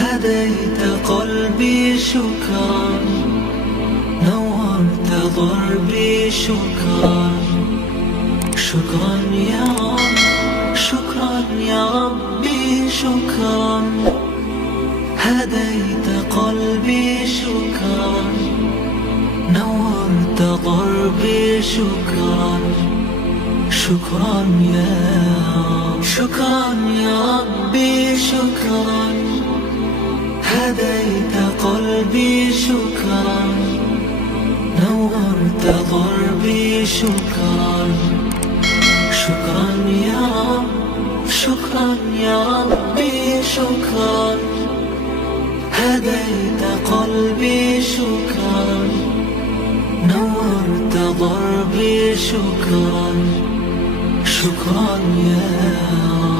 هديت قلبي شكرا، نورت ضربي شكرا. شكرا يا رب، شكرا يا ربي شكرا. هديت قلبي شكرا، نورت ضربي شكرا. شكرا يا رب، شكرا يا ربي شكرا. هديت قلبي شكرا، نورت ضربي شكرا. شكرا يا رب، شكرا يا ربي شكرا. هديت قلبي شكرا، نورت ضربي شكرا. شكرا يا رب.